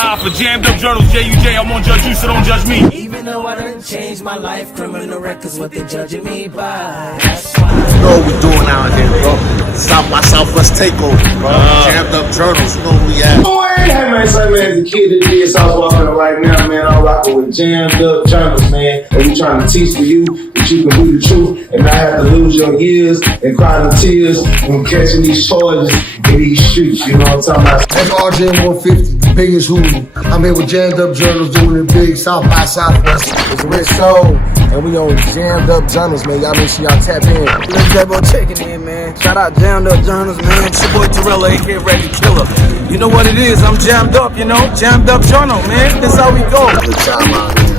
high for jammed up journals, JUJ, I won't judge you, so don't judge me. Even though I done changed my life, criminal records what they judging me by. That's why. You know what we doing out here, bro. South by Southwest takeover, bro. Jammed up journals, you know who we at. Hey man, so man, as a kid that did South walking right now, man, I'm rocking with jammed up journals, man. And we trying to teach to you that you can be the truth and not have to lose your years and cry the tears when catching these charges in these streets. You know what I'm talking about? That's RGM 150, the biggest Hoolie. I'm here with jammed up journals doing it big, South by Southwest. It's Rich Soul, and we on jammed up journals, man. Y'all make sure y'all tap in. Little J-Bo checking in, man. Shout out jammed up journals, man. It's your boy Terrell, aka Ready Killer. You know what it is, I'm jammed up, you know, jammed up journal, man. That's how we go. Good time out here.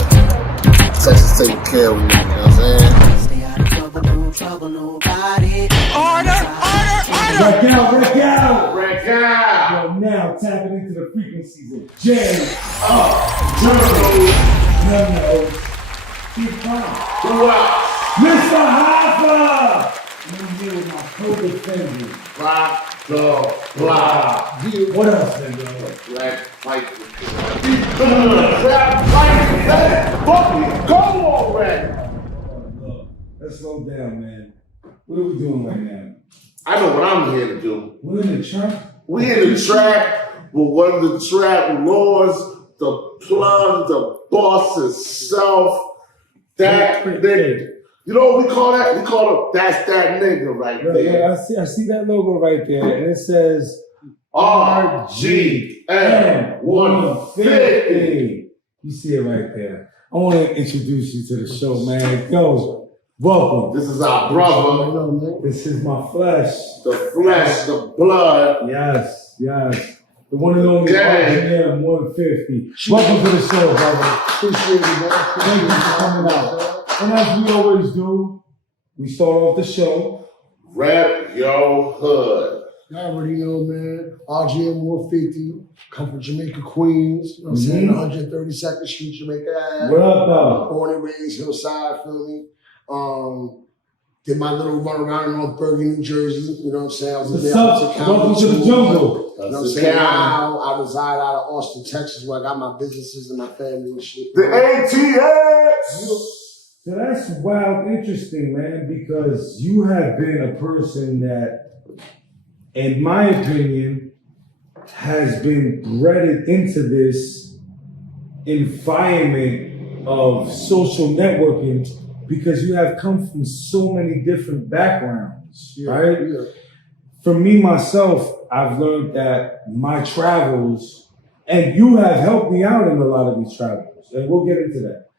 Texas taking care of you, you know what I'm saying? Stay out of trouble, no trouble, nobody. Order! Wreck out! Yo, now tapping into the frequencies of jammed up journals. Keep calm. Mr. Hoffa! I'm here with my co-defendant. Rock the block. What else, nigga? Black fight. Black fight. Fucking go already. Look, let's slow down, man. What are we doing right now? I know what I'm here to do. We're in the trap. We in the trap with one of the trap lords, the plug, the boss himself. That nigga. You know what we call that? We call it, that's that nigga right there. Yeah, I see that logo right there, and it says RGM 150. You see it right there. I want to introduce you to the show, man. Yo, welcome. This is our brother. This is my flesh. The flesh, the blood. Yes. The one and only Yeah. RGM 150. Welcome to the show, brother. Appreciate it, man. Thank you for coming out. And as we always do, we start off the show. Rep your hood. Y'all already know, man. RGM 150, come from Jamaica, Queens. You know what I'm saying? 132nd Street, Jamaica. What up, dog? Born and raised Hillside, feel me? Did my little run around in North Bergen, New Jersey. You know what I'm saying? I was in What's there. up? Welcome to the jungle. You know what I'm saying? Now I reside out of Austin, Texas, where I got my businesses and my family and shit. The ATX. So that's wild interesting, man, because you have been a person that, in my opinion, has been bred into this environment of social networking because you have come from so many different backgrounds, right? Yeah. For me, myself, I've learned that my travels, and you have helped me out in a lot of these travels, and we'll get into that.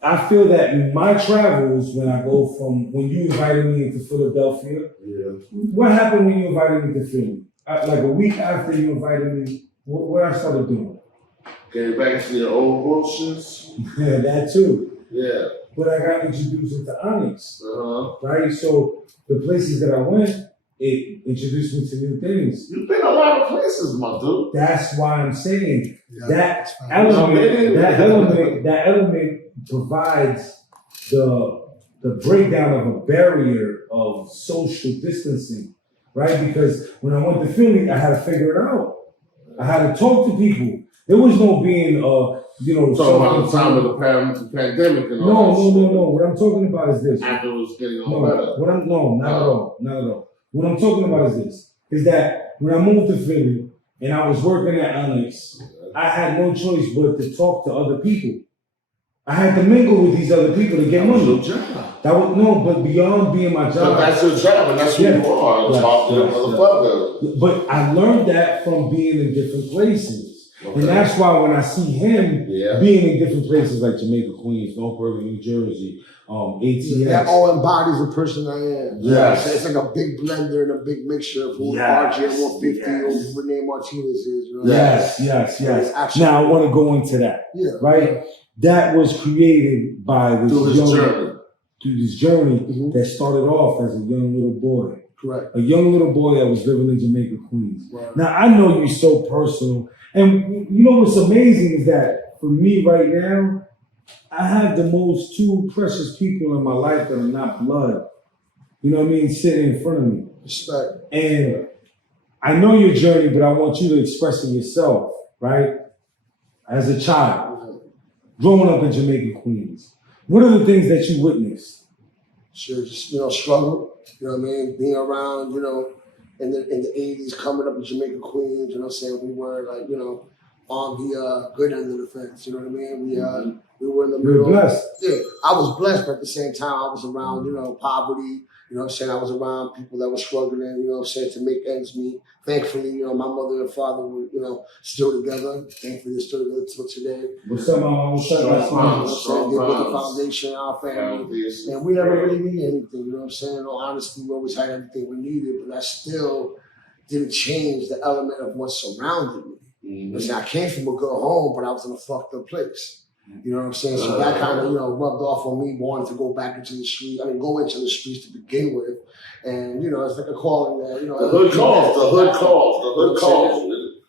I feel that in my travels, when I go from, when you invited me into Philadelphia, what happened when you invited me to Philly? Like a week after you invited me, what I started doing? Getting back to your old bullshits. Yeah, that too. Yeah. But I got introduced into Onyx, right? So the places that I went, it introduced me to new things. You've been a lot of places, my dude. That's why I'm saying that That element provides the breakdown of a barrier of social distancing, right? Because when I went to Philly, I had to figure it out. I had to talk to people. There was no being, talking about the time of the pandemic and No. all that. No. What I'm talking about is this. After it was getting all better. Not at all. What I'm talking about is this, is that when I moved to Philly and I was working at Onyx, I had no choice but to talk to other people. I had to mingle with these other people to get money. That was your job. But beyond being my job. But that's your job, and that's who you are. Talk to the motherfucker. But I learned that from being in different places. Okay. And that's why when I see him being in different places like Jamaica, Queens, North Bergen, New Jersey, ATX. That all embodies the person I am. Yes. It's like a big blender and a big mixture of who RGM 150 or Renee Martinez is. Right? Yes. Now I want to go into that. Yeah. Right? That was created by this Through this journey that started off as a young little boy. Correct. A young little boy that was living in Jamaica, Queens. Right. Now, I know you're so personal. And you know what's amazing is that for me right now, I have the most two precious people in my life that are not blood. You know what I mean? Sitting in front of me. Respect. And I know your journey, but I want you to express it yourself, right? as a child, growing up in Jamaica, Queens, what are the things that you witnessed? Sure, just, struggle, you know what I mean? Being around, in the 80s, coming up in Jamaica, Queens, you know what I'm saying? We were like, on the good end of the fence, you know what I mean? We were in the middle. You were blessed. Yeah, I was blessed, but at the same time, I was around, poverty, you know what I'm saying? I was around people that were struggling, you know what I'm saying, to make ends meet. Thankfully, my mother and father were, still together. Thankfully, they're still together till today. What's up, Mom? What's up, They built the foundation in our family. And we never really needed anything, you know what I'm saying? In all honesty, we always had everything we needed, but that still didn't change the element of what surrounded me. Mm-hmm. I came from a good home, but I was in a fucked up place. You know what I'm saying? So that kind of, rubbed off on me wanting to go back into the street. Go into the streets to begin with. And, it's like a calling that, the hood calls.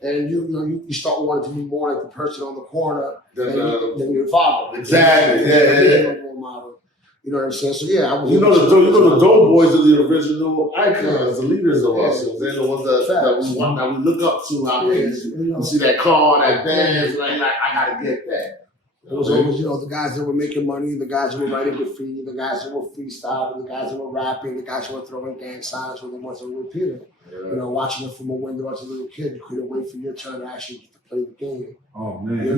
And you start wanting to be more like the person on the corner than your father. Exactly. Yeah. Role model. You know what I'm saying? So yeah, I was. The dope boys are the original icons, the leaders of us. They're the ones that we look up to nowadays. You see that car, that dance, like I gotta get that. It was always, the guys that were making money, the guys that were writing graffiti, the guys that were freestyling, the guys that were rapping, the guys that were throwing gang signs were the ones that were repeating. Yeah. Watching it from a window as a little kid, you couldn't wait for your turn to actually get to play the game. Oh man, you know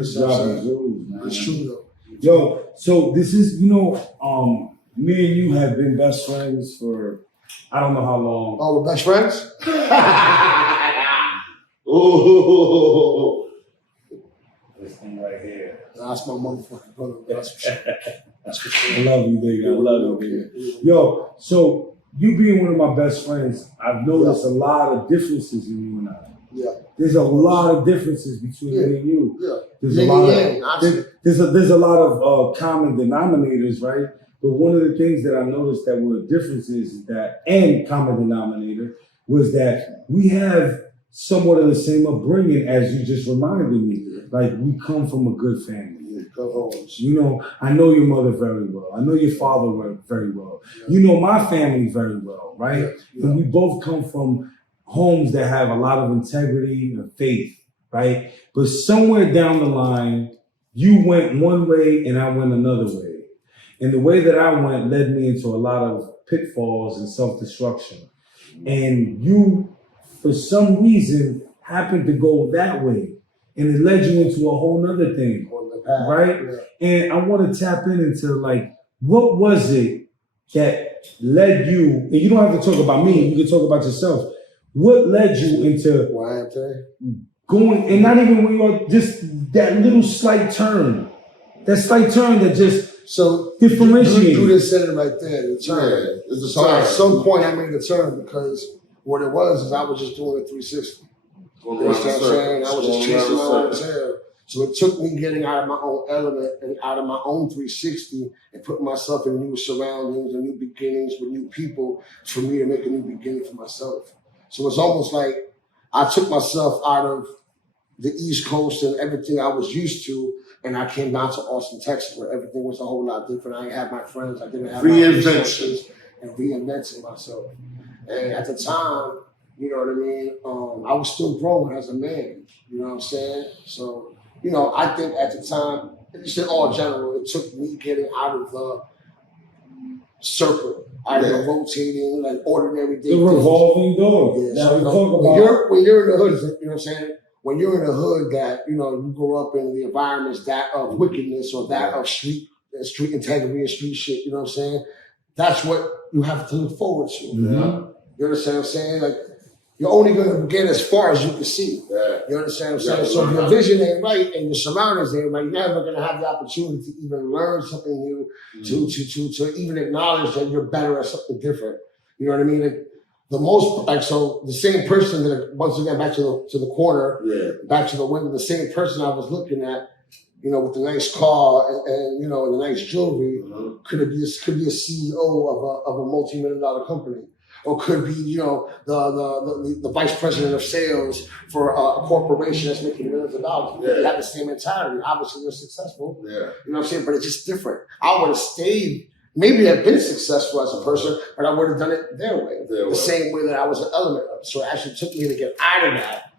it's true though. Yo, so this is, me and you have been best friends for I don't know how long. Oh, we're best friends? Oh. This thing right here. That's my motherfucking brother. That's for sure. That's for sure. I love you, nigga. I love you, nigga. Yo, so you being one of my best friends, I've noticed a lot of differences in you and I. Yeah. There's a lot of differences between me and you. Yeah. There's a lot of common denominators, right? But one of the things that I noticed that were differences is that, and common denominator, was that we have somewhat of the same upbringing as you just reminded me. Like, we come from a good family. I know your mother very well. I know your father very well. Yeah. You know my family very well, right? Yeah. And we both come from homes that have a lot of integrity and faith, right? But somewhere down the line, you went one way and I went another way. And the way that I went led me into a lot of pitfalls and self-destruction. And you, for some reason, happened to go that way. And it led you into a whole nother thing, right? Yeah. And I want to tap into, like, what was it that led you, and you don't have to talk about me, you can talk about yourself. What led you into going, and not even when you are, just that little slight turn. That slight turn that just differentiated. You just said it right there, the turn. Yeah, so at some point I made a turn because what it was is I was just doing a 360. You know what I'm saying? I was just chasing my own tail. So it took me getting out of my own element and out of my own 360 and putting myself in new surroundings and new beginnings with new people for me to make a new beginning for myself. So it's almost like I took myself out of the East Coast and everything I was used to, and I came down to Austin, Texas, where everything was a whole lot different. I didn't have my friends. I didn't have my resources and reinventing myself. And at the time, you know what I mean? I was still growing as a man, you know what I'm saying? So, I think at the time, just in all general, it took me getting out of the circle, out of the rotating, like ordinary day. The revolving door. Yeah. So, when you're in the hood, you know what I'm saying? When you're in a hood that, you grow up in the environments that of wickedness or that of street integrity and street shit, you know what I'm saying? That's what you have to look forward to. Mm-hmm. You understand what I'm saying? Like, you're only going to get as far as you can see. Yeah. You understand what I'm saying? So if your vision ain't right and your surroundings ain't right, you're never going to have the opportunity to even learn something new, to even acknowledge that you're better at something different. You know what I mean? The same person that, once again, back to the corner, back to the window, the same person I was looking at, with the nice car and the nice jewelry, could be a CEO of a multi-million-dollar company. Or could be, the vice president of sales for a corporation that's making millions of dollars. They have the same mentality. Obviously, they're successful. Yeah. You know what I'm saying? But it's just different. I would have stayed, maybe I've been successful as a person, but I would have done it their way. The same way that I was an element of. So it actually took me to get out of that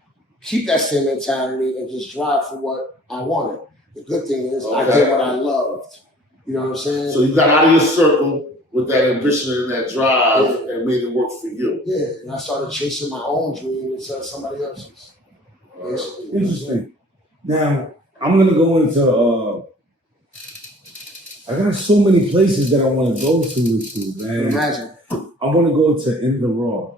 keep that same mentality and just drive for what I wanted. The good thing is I did what I loved. You know what I'm saying? So you got out of your circle with that ambition and that drive and made it work for you. Yeah, and I started chasing my own dream instead of somebody else's. Interesting. Now, I'm going to go into, I got so many places that I want to go to with you, man. Imagine. I want to go to In the Raw.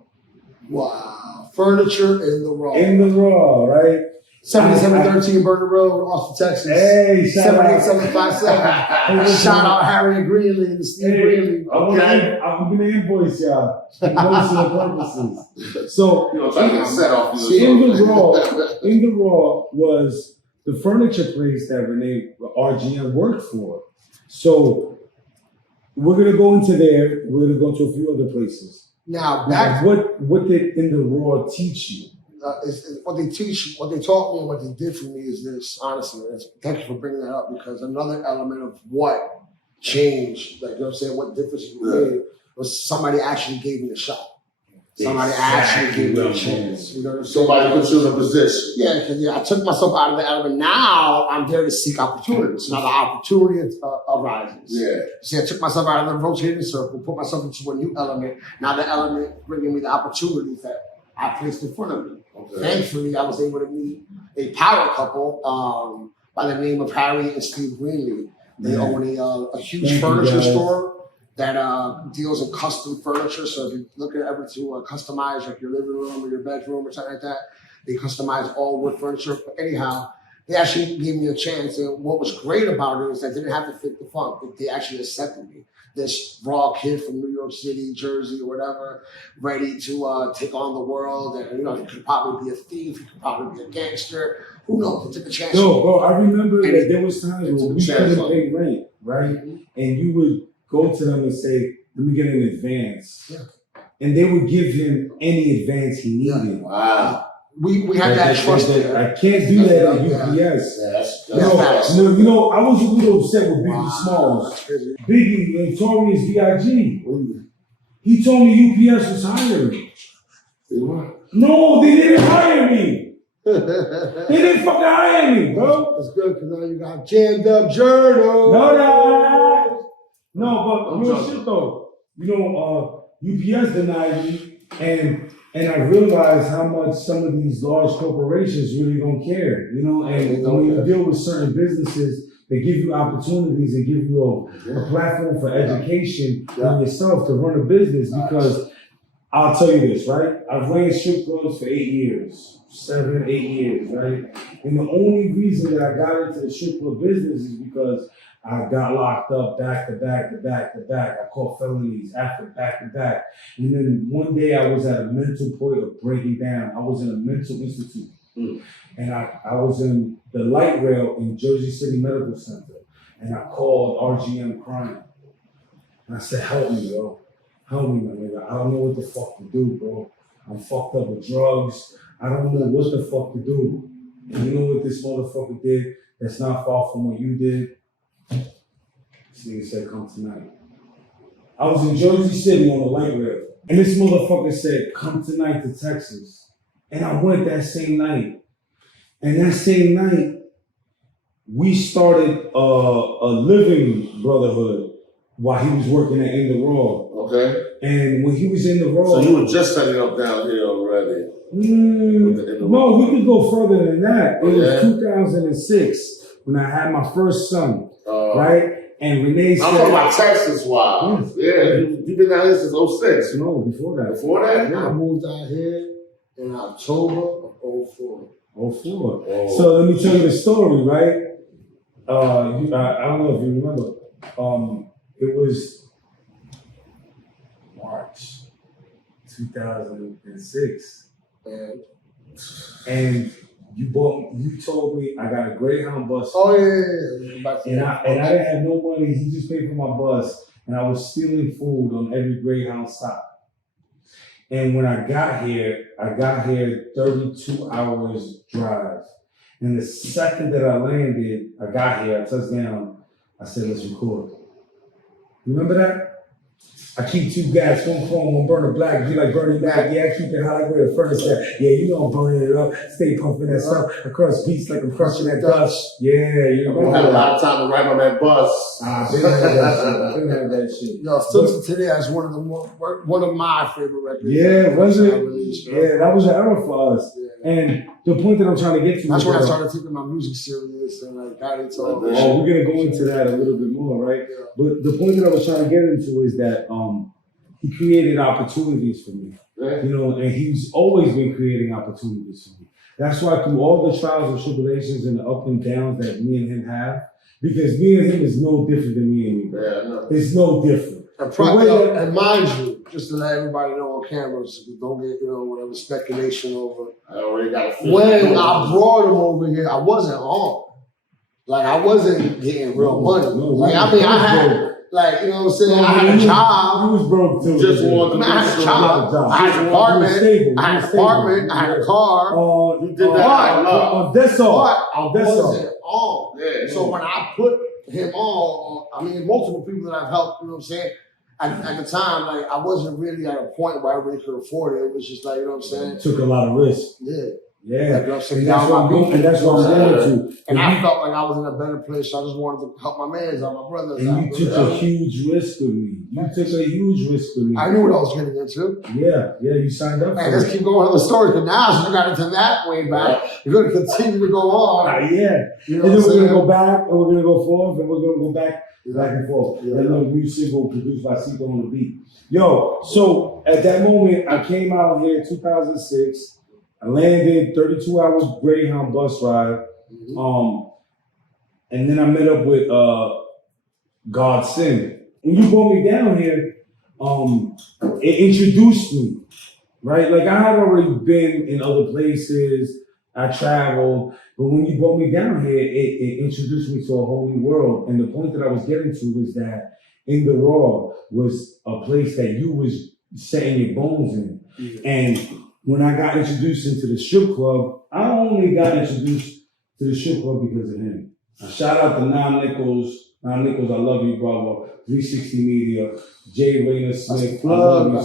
Wow. Furniture in the Raw. In the Raw, right? 7713 Burner Road, Austin, Texas. Hey, shout out. 78757. Shout out Harry and Greeley and Steve Greeley. Okay. I'm going to invoice y'all. Invoice the purposes. So, In the Raw was the furniture place that Renee RGM worked for. So, we're going to go into there. We're going to go into a few other places. Now, what did In the Raw teach you? What they taught me and what they did for me is this, honestly. Thank you for bringing that up, because another element of what changed, like, you know what I'm saying, what difference it made was somebody actually gave me a shot. Somebody actually gave me a chance. You know what I'm saying? Somebody put you in a position. Yeah, because I took myself out of the element. Now I'm there to seek opportunities. Now the opportunity arises. Yeah. See, I took myself out of the rotating circle, put myself into a new element. Now the element bringing me the opportunities that I placed in front of me. Okay. Thankfully, I was able to meet a power couple by the name of Harry and Steve Greenlee. They own a huge furniture store that deals in custom furniture. So if you're looking ever to customize like your living room or your bedroom or something like that, they customize all wood furniture. But anyhow, they actually gave me a chance. And what was great about it is I didn't have to fit the funk. They actually accepted me. This raw kid from New York City, Jersey, or whatever, ready to take on the world. And, you know, he could probably be a thief. He could probably be a gangster. Who knows? They took a chance. No, bro, I remember that there was times when we couldn't pay rent, right? And you would go to them and say, let me get an advance. Yeah. And they would give him any advance he needed. Yeah. Wow. We had that trust there. I can't do that at UPS. You know, I was a little upset with Biggie Smalls. Biggie, Notorious B.I.G. He told me UPS was hiring. No, they didn't hire me. They didn't fucking hire me, bro. That's good, because now you got Jammed Up Journal. No, but real shit though. You know, UPS denied me, and I realized how much some of these large corporations really don't care. You know, and when you deal with certain businesses, they give you opportunities and give you a platform for education in yourself to run a business. Because I'll tell you this, right? I've ran strip clubs for 8 years. 7, 8 years, right? And the only reason that I got into the strip club business is because I got locked up back to back to back to back. I caught felonies after back to back. And then one day I was at a mental point of breaking down. I was in a mental institute. And I was in the light rail in Jersey City Medical Center. And I called RGM crying. And I said, help me, bro. Help me, my nigga. I don't know what the fuck to do, bro. I'm fucked up with drugs. I don't know what the fuck to do. And you know what this motherfucker did that's not far from what you did? This nigga said, come tonight. I was in Jersey City on the light rail. And this motherfucker said, come tonight to Texas. And I went that same night. And that same night, we started a living brotherhood while he was working at In the Raw. Okay. And when he was in the Raw. So you were just setting up down here already? No, we could go further than that. It was 2006 when I had my first son, right? And Renee said, I'm talking about Texas wild. Yeah, you've been down here since 06. No, before that. Before that? I moved out here in October of 04. 04. Oh. So let me tell you the story, right? I don't know if you remember. It was March 2006. And you told me I got a Greyhound bus. Oh yeah. And I didn't have no money. He just paid for my bus, and I was stealing food on every Greyhound stop. And when I got here 32 hours drive. And the second that I landed, I got here, I touched down, I said, let's record. Remember that? I keep 2 gas, 1 chrome, 1 burner black. Be like Bernie Mac, yeah, I keep it hot like where the furnace at. Yeah, you know I'm burning it up. Stay pumping that stuff across beats like I'm crushing that dust. Yeah, you know. I had a lot of time to ride on that bus. I've been had that shit. I've been had that shit. Yo, still to today, that's one of my favorite records. Yeah, was it? Yeah, that was an era for us. Yeah. And the point that I'm trying to get to. That's when I started taking my music serious and like got into all this. Oh, we're gonna go into that a little bit more, right? Yeah. But the point that I was trying to get into is that he created opportunities for me. Yeah. You know, and he's always been creating opportunities for me. That's why through all the trials and tribulations and the up and downs that me and him have, because me and him is no different than me and you. Yeah, no. It's no different. And mind you, just to let everybody know on camera, so we don't get, whatever speculation over. I already got a when I brought him over here, I wasn't on. Like, I wasn't getting real money. Like, I mean, I had, like, you know what I'm saying? I had a job. You was broke too. Just wanted to I had a job. I had an apartment. I had an apartment. I had a car. You did that. That's all. But I wasn't on. Yeah. So when I put him on, I mean, multiple people that I've helped, you know what I'm saying? At the time, like, I wasn't really at a point where I really could afford it. It was just like, you know what I'm saying? Took a lot of risks. Yeah. Yeah. Like, you know what I'm saying? And that's what I'm going to. And I felt like I was in a better place, so I just wanted to help my mans out, my brothers out. And you took a huge risk with me. You took a huge risk with me. I knew what I was getting into. Yeah, you signed up for it. Let's keep going on the story, because now you got into that way back. You're going to continue to go on. Yeah. You know and then we're going to go back, and we're going to go forth, and we're going to go back and forth. Yeah. That little new single produced by Cito on the beat. Yo, so at that moment, I came out here in 2006. I landed 32 hours Greyhound bus ride. And then I met up with Godson. When you brought me down here, it introduced me, right? Like, I had already been in other places. I traveled, but when you brought me down here, it introduced me to a whole new world. And the point that I was getting to was that in the Raw was a place that you was setting your bones in. And when I got introduced into the strip club, I only got introduced to the strip club because of him. Shout out to Nam Nichols. Nam Nichols, I love you, brother. 360 Media, Jay Rayner Smith. Plug. I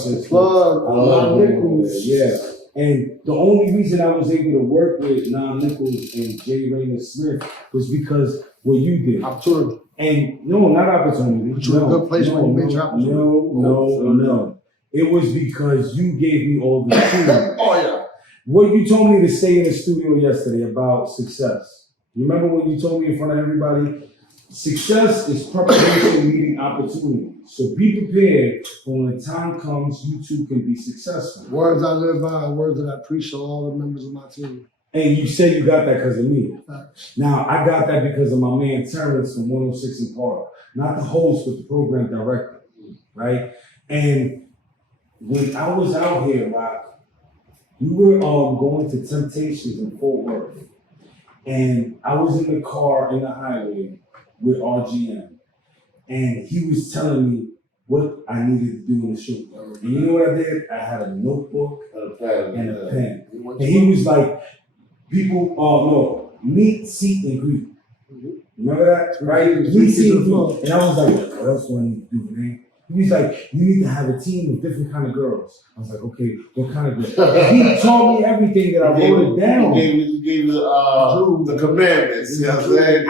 love Nichols. Yeah. And the only reason I was able to work with Nam Nichols and Jay Rayner Smith was because what you did. Opportunity. And no, not opportunity. But you're in a good place when you made your opportunity. No. It was because you gave me all the tools. Oh, yeah. What you told me to say in the studio yesterday about success. You remember when you told me in front of everybody, success is preparation meeting opportunity. So be prepared for when the time comes, you too can be successful. Words I live by, words that I preach to all the members of my team. And you said you got that because of me. Right. Now, I got that because of my man Terrence from 106 in Park. Not the host, but the program director, right? And when I was out here, Rock, we were going to Temptations in Fort Worth. And I was in the car in the highway with RGM. And he was telling me what I needed to do in the shoot. And you know what I did? I had a notebook and a pen. And he was like, meet, seat, and greet. Remember that? Right? Meet, seat, and greet. And I was like, what else do I need to do, man? He was like, you need to have a team of different kind of girls. I was like, okay, what kind of girls? And he taught me everything that I wrote it down. He gave you the commandments. You know what I'm saying? I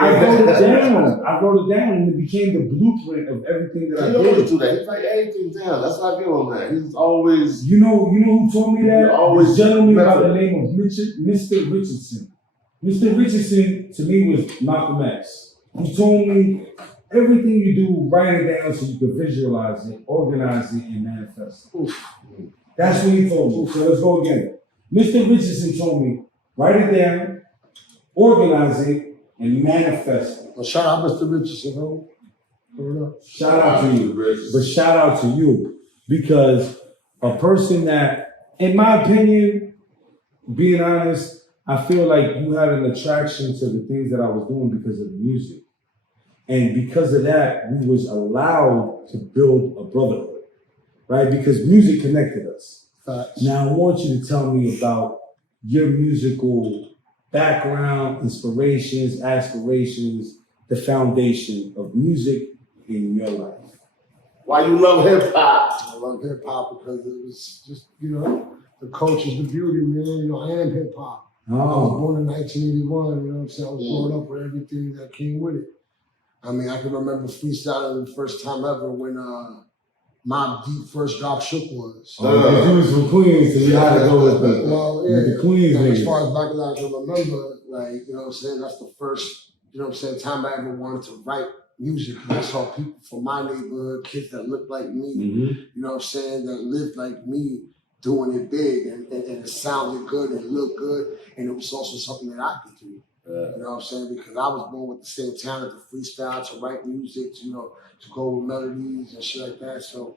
wrote it down, and it became the blueprint of everything that I did. He always do that. He write everything down. That's what I give him, man. He's always. You know who told me that? Always a gentleman by the name of Mr. Richardson. Mr. Richardson to me was Malcolm X. He told me, everything you do, write it down so you can visualize it, organize it, and manifest it. That's what he told me. So let's go again. Mr. Richardson told me, write it down, organize it, and manifest it. Well, shout out Mr. Richardson. Shout out to you. But shout out to you. Because a person that, in my opinion, being honest, I feel like you had an attraction to the things that I was doing because of the music. And because of that, we was allowed to build a brotherhood, right? Because music connected us. Now, I want you to tell me about your musical background, inspirations, aspirations, the foundation of music in your life. Why you love hip hop? I love hip hop because it was just, the culture's the beauty, man. I am hip hop. I was born in 1981, you know what I'm saying? I was growing up with everything that came with it. I mean, I can remember freestyling the first time ever when Mobb Deep first dropped Shook Ones. You was from Queens, so you had to go with the Queens and nigga. as far as back as I can remember, like, that's the first, time I ever wanted to write music. And I saw people from my neighborhood, kids that looked like me, that lived like me, doing it big, and it sounded good, and it looked good, and it was also something that I could do. Because I was born with the same talent to freestyle, to write music, to go with melodies and shit like that. So,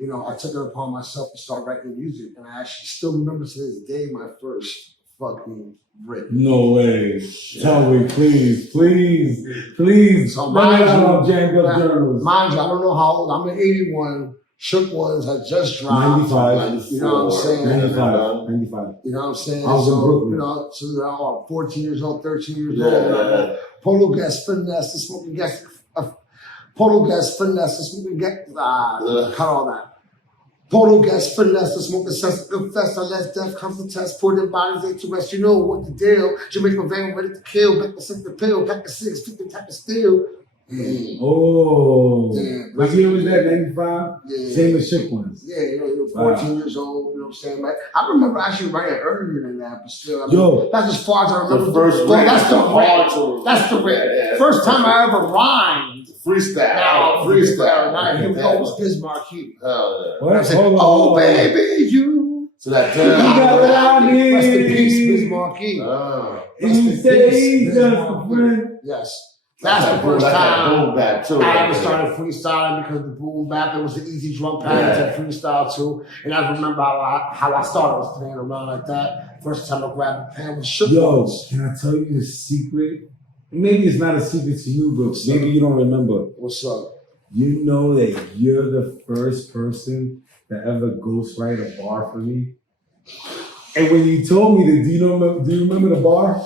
I took it upon myself to start writing music, and I actually still remember to this day my first fucking rip. No way. Tell me, please. So mind you, Jammed Up Journals. Mind you, I don't know how old. I'm in 81. Shook Ones had just dropped. 95. You know what I'm saying? 95. You know what I'm saying? I was in Brooklyn. So I'm 14 years old, 13 years old. Polo gas, finesse, the smoking gas. Polo gas, finesse, the smoking gas. Cut all that. Polo gas, finesse, the smoking sense, confess, unless death comes to test. Pour their bodies into rest. You know what the deal. Jamaica van ready to kill. Back to sink the pill. Pack of 6, 50 type of steel. Oh. What year was that, 95? Yeah. Same as Shook Ones. Yeah, 14 years old, you know what I'm saying? I remember actually writing earlier than that, but still, that's as far as I remember. The first that's the rap. That's the rap. Yeah. First time I ever rhymed. Freestyle. Now, here we go, was Bismarck Heat. What? I said, oh, baby, you. So that You got what I need. Rest in peace, Bismarck Heat. And you say he's just a friend. Yes. That's the first time boom bap too, I ever started freestyling because the boom bap, there was the easy drum pattern to freestyle too. And I remember how I started was playing around like that. First time I grabbed a pen was Shook Ones. Can I tell you a secret? Maybe it's not a secret to you, but maybe you don't remember. What's up? You know that you're the first person that ever ghostwrite a bar for me? And when you told me that, do you remember the bar?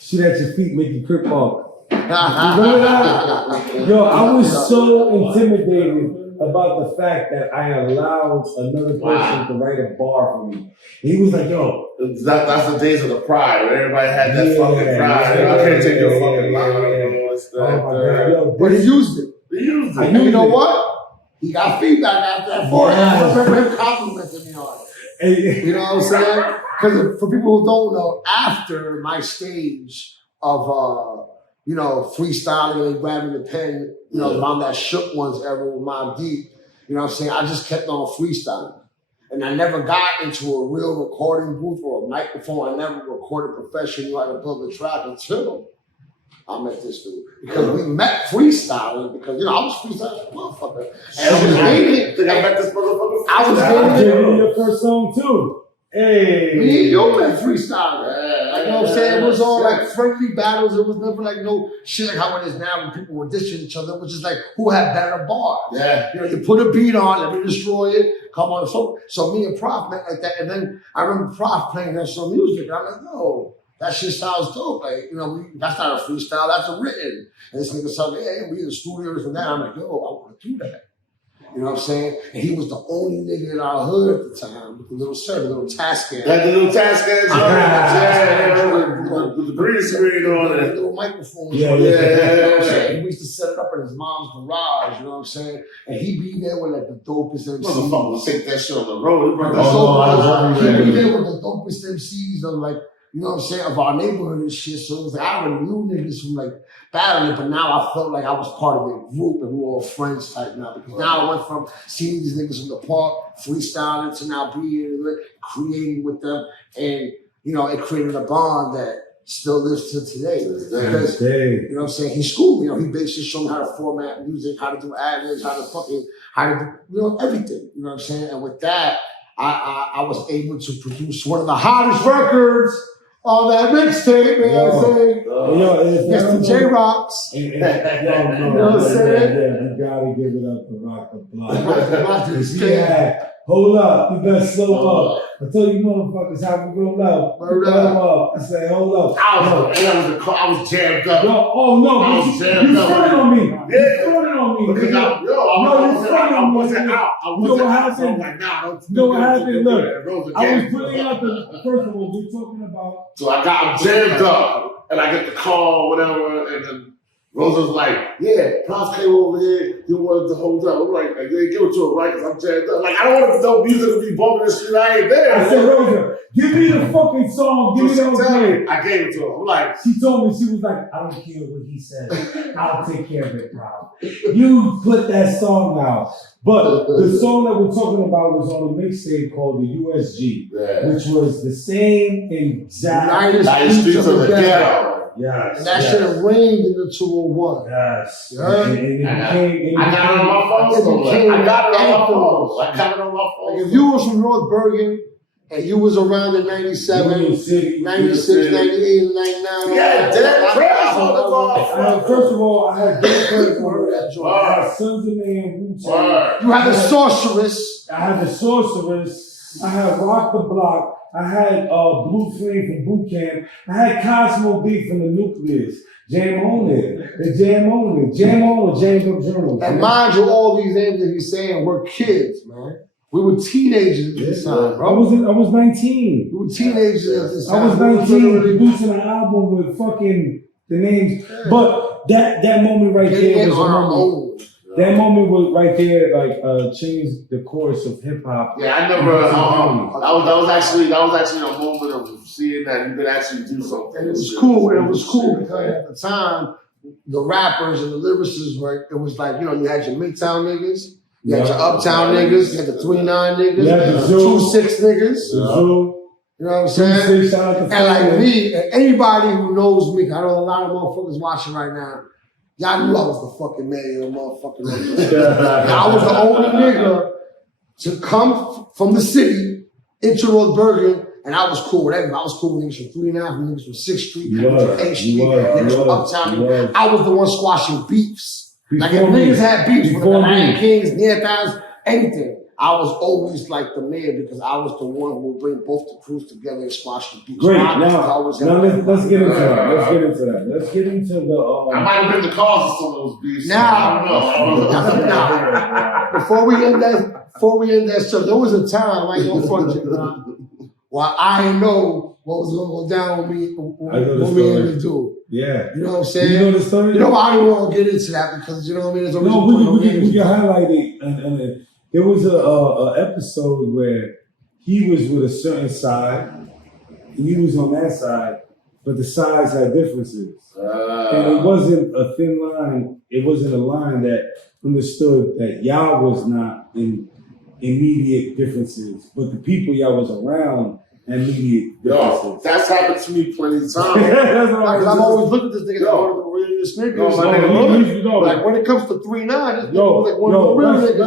Shit at your feet make you crip walk. Remember that? Yo, I was so intimidated about the fact that I allowed another person to write a bar for me. And he was like, yo. That's the days of the pride, when everybody had that fucking pride. I can't take your fucking line. But he used it. And you know what? He got feedback after that for it. I remember him complimenting me on it. You know what I'm saying? Because for people who don't know, after my stage of freestyling and grabbing the pen, around that Shook Ones era with Mobb Deep, you know what I'm saying? I just kept on freestyling. And I never got into a real recording booth or a microphone. I never recorded professionally how to build a track until I met this dude. Because we met freestyling because, I was freestyling like a motherfucker. And I was hating. I met this motherfucker. I was hating. Your first song too. Hey. Me and you met freestyling. You know what I'm saying? It was all like friendly battles. It was never like no shit like how it is now when people were dissing each other. It was just like who had better bars. Yeah. You put a beat on, let me destroy it. Come on. So me and Prof met like that. And then I remember Prof playing that some music. And I'm like, yo, that shit sounds dope. Like, that's not a freestyle, that's a written. And this nigga said, yeah, we in the studio and that. I'm like, yo, I want to do that. You know what I'm saying? And he was the only nigga in our hood at the time with the little shirt, the little Tascam. Like the little Tascam, with the green screen on it. The little microphone. Yeah. You know what I'm saying? We used to set it up in his mom's garage, you know what I'm saying? And he'd be there with like the dopest MCs. Motherfucker would take that shit on the road. He'd be there with the dopest MCs of like, you know what I'm saying, of our neighborhood and shit. So it was like, I already knew niggas from like battling, but now I felt like I was part of their group and we were all friends type now. Because now I went from seeing these niggas from the park, freestyling, to now being creating with them. And, it created a bond that still lives to today. Because, you know what I'm saying, he schooled me. He basically showed me how to format music, how to do ad-libs, how to do, everything. You know what I'm saying? And with that, I was able to produce one of the hottest records on that mixtape, man. Mr. J Rocks. You know what I'm saying? You gotta give it up to Rock the Block. hold up, you better slow up. I told you motherfuckers how we roll up. Up. I said, hold up. I was jammed up. Yo, oh no, I was jammed you up. fronted on me. Yeah. You fronted on me. Because I wasn't out. You know what happened? So I'm like, nah, don't. You know what happened? Look, I was jammed putting up. out the first of all, we're talking about. So I'm jammed up, and I get the call, whatever, and then Rosa's like, yeah, Prof came over here, you wanted to hold up. I'm like, yeah, give it to him, right? Because I'm jammed up. Like, I don't want no music to be bumping this shit. I ain't there. I said, Rosa, give me the fucking song. Give me the okay. I gave it to her. I'm like, she told me, she was like, I don't care what he says. I'll take care of it, Prof. You put that song out. But the song that we're talking about was on a mixtape called the USG, which was the same exact United Streets of the Ghetto. Yes. And that should have reigned in the 201. Yes. Yeah. I got it on my phone. I got it on my phone. Like if you was from North Bergen and you was around in 97, 96, 98, 99. Yeah, first of all, I had good friends on that. I had Sons of Man, Wu-Tang. You had the Sorceress. I had the Sorceress. I had Rock the Block. I had Blue Flame from Boot Camp. I had Cosmo D from the Nucleus. Jam on it. Jam on it. Jam on with Jammed Up Journals. And mind you, all these names that he's saying were kids, man. We were teenagers at this time, bro. I was 19. We were teenagers at this time. I was 19 producing an album with fucking the names. Yeah. But that moment right there was a moment. That moment was right there, like changed the course of hip hop. Yeah, I never. That was actually a moment of seeing that you could actually do something. And it was cool. It was cool because at the time, the rappers and the lyricists were. It was like, you know, you had your Midtown niggas, you had your Uptown niggas, you had the 3-9 niggas, you had the 2-6 niggas. You know what I'm saying? And like me, and anybody who knows me, I know a lot of motherfuckers watching right now. Y'all knew I was the fucking man of the motherfucking I was the only nigga to come from the city into North Bergen, and I was cool with everybody. I was cool with niggas from 3-9, niggas from 6th Street, niggas from 8th Street, niggas from Uptown. I was the one squashing beefs. Like if niggas had beefs with the Lion Kings, Neanderthals, anything. I was always like the man because I was the one who would bring both the crews together and squash the beefs. Great. Now let's get into that. Let's get into the. I might have been the cause of some of those beefs. Now, before we end that stuff, there was a time, I ain't gonna front you, while I didn't know what was gonna go down with me, what we had to do. Yeah. You know what I'm saying? You know the story? You know, I don't want to get into that because, you know what I mean? There's we can highlight it. And there was a episode where he was with a certain side, and he was on that side, but the sides had differences. And it wasn't a thin line. It wasn't a line that understood that y'all was not in immediate differences, but the people y'all was around immediate differences. Yo, that's happened to me plenty of times. I've always looked at this nigga like one of the realest niggas. Like when it comes to 3-9, this nigga was like one of the real niggas.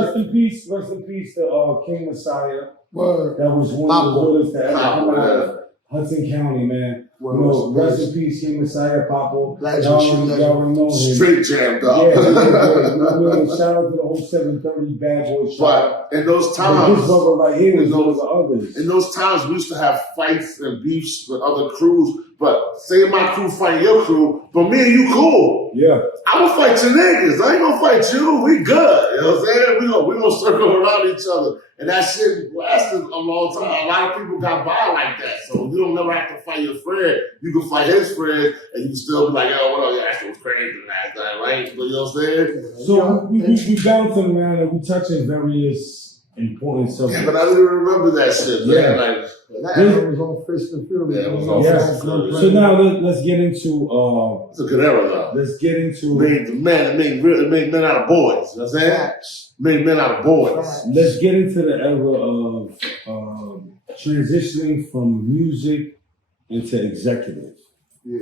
Rest in peace to King Messiah. Word. That was one of the realest that ever come out of Hudson County, man. Rest in peace, King Messiah, Papo. Y'all know him. Straight jammed up. Yeah, shout out to the whole 730 Bad Boy Shop. But in those times, this brother right here was one of the others. In those times, we used to have fights and beefs with other crews. But say my crew fight your crew, but me and you cool. Yeah. I'm gonna fight your niggas. I ain't gonna fight you. We good. You know what I'm saying? We gonna circle around each other. And that shit lasted a long time. A lot of people got by like that. So you don't never have to fight your friend. You can fight his friend and you can still be like, yo, what up? Yeah, that shit was crazy last night, right? But you know what I'm saying? So we bouncing around and we touching various important subjects. Yeah, but I didn't remember that shit, man. Yeah. Like, that was on Fist and Fury. Yeah, it was on Fist and Fury. So now let's get into it's a good era though. Let's get into it made men out of boys. You know what I'm saying? Made men out of boys. Let's get into the era of transitioning from music into executive. Yeah.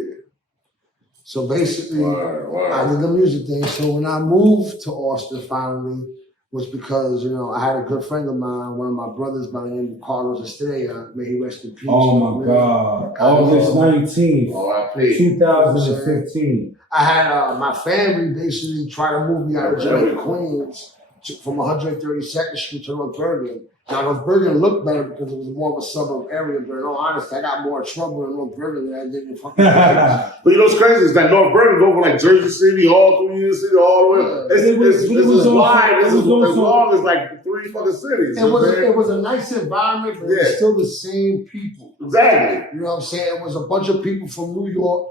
So basically, I did the music thing. So when I moved to Austin finally, was because, you know, I had a good friend of mine, one of my brothers by the name of Carlos Estrella, may he rest in peace. Oh my God. August 19th, 2015. I had my family basically try to move me out of Jamaica, Queens, from 132nd Street to North Bergen. Now, North Bergen looked better because it was more of a suburb area, but in all honesty, I got more trouble in North Bergen than I did in fucking But you know what's crazy is that North Bergen go from like Jersey City all through Union City all the way. It's as wide as long as like 3 fucking cities. It was a nice environment, but it was still the same people. Exactly. You know what I'm saying? It was a bunch of people from New York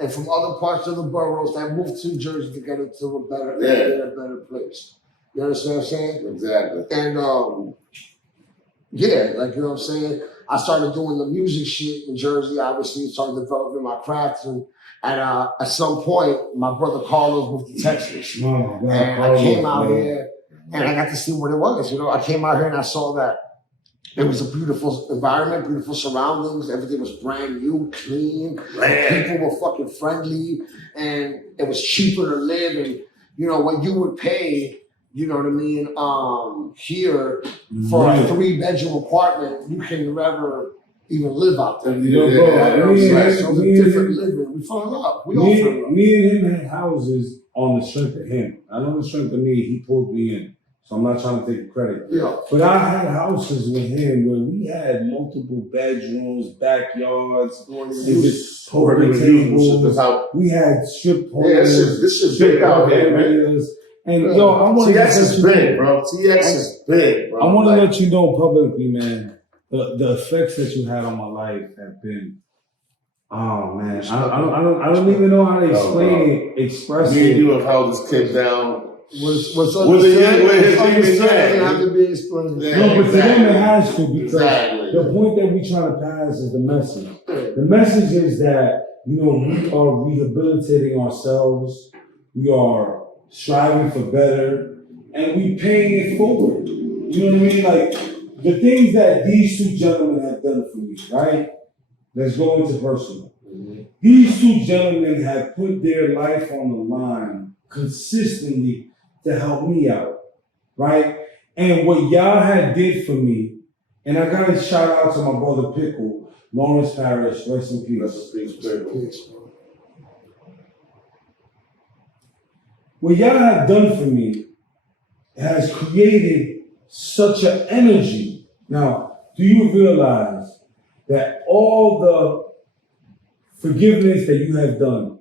and from other parts of the boroughs that moved to Jersey to get into a better place. You understand what I'm saying? Exactly. And yeah, like, you know what I'm saying? I started doing the music shit in Jersey, obviously, started developing my craft. And at some point, my brother Carlos moved to Texas. And I came out here and I got to see what it was. You know, I came out here and I saw that it was a beautiful environment, beautiful surroundings. Everything was brand new, clean. People were fucking friendly. And it was cheaper to live. And, you know, what you would pay, you know what I mean, here for a 3-bedroom apartment, you can never even live out there. So it's a different living. We fell in love. We all fell in love. Me and him had houses on the strength of him. Not on the strength of me, he pulled me in. So I'm not trying to take credit. Yeah. But I had houses with him where we had multiple bedrooms, backyards, poker tables. We had strip poles. Yeah, this shit's big out here, man. And yo, I want to TX is big, bro. TX is big, bro. I want to let you know publicly, man, the effects that you had on my life have been. Oh man, I don't even know how to explain it. Express Me and it. you have held this kid down. What's understanding have to be explained. No, but to them it has to, because the point that we trying to pass is the message. The message is that, you know, we are rehabilitating ourselves. We are striving for better, and we paying it forward. You know what I mean? Like, the things that these 2 gentlemen have done for me, right? Let's go into personal. These 2 gentlemen have put their life on the line consistently to help me out, right? And what y'all had did for me, and I gotta shout out to my brother Pickle, Lawrence Parrish, rest in peace. Rest in peace, Pickle. What y'all have done for me has created such an energy. Now, do you realize that all the forgiveness that you have done,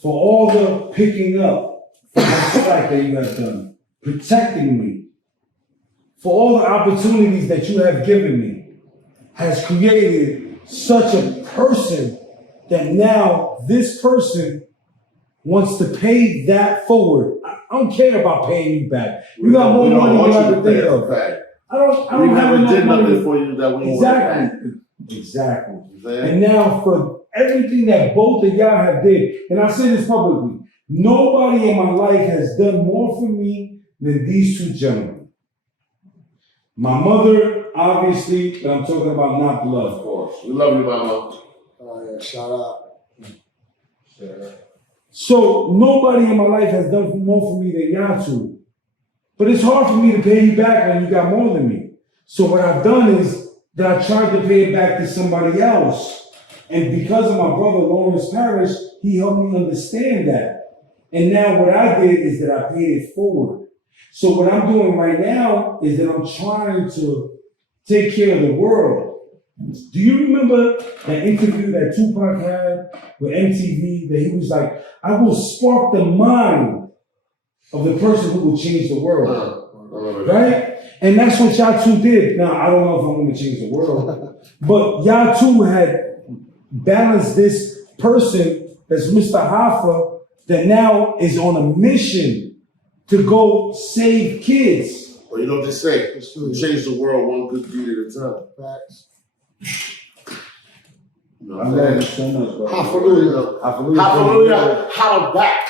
for all the picking up, for the slack that you have done, protecting me, for all the opportunities that you have given me, has created such a person that now this person wants to pay that forward. I don't care about paying you back. You got more money than you have to think of. I don't have enough did money nothing for you that we Exactly. And now for everything that both of y'all have did, and I say this publicly, nobody in my life has done more for me than these 2 gentlemen. My mother, obviously, but I'm talking about not blood, of course. We love you, mama. Oh yeah, shout out. So nobody in my life has done more for me than y'all 2. But it's hard for me to pay you back when you got more than me. So what I've done is that I tried to pay it back to somebody else. And because of my brother Lawrence Parrish, he helped me understand that. And now what I did is that I paid it forward. So what I'm doing right now is that I'm trying to take care of the world. Do you remember that interview that Tupac had with MTV, that he was like, I will spark the mind of the person who will change the world, right? And that's what y'all 2 did. Now, I don't know if I'm going to change the world, but y'all 2 had balanced this person that's Mr. Hoffa that now is on a mission to go save kids. Well, you know what they say, you change the world one good deed at a time. Facts. You know I love you so much, bro. Hallelujah. Holla back.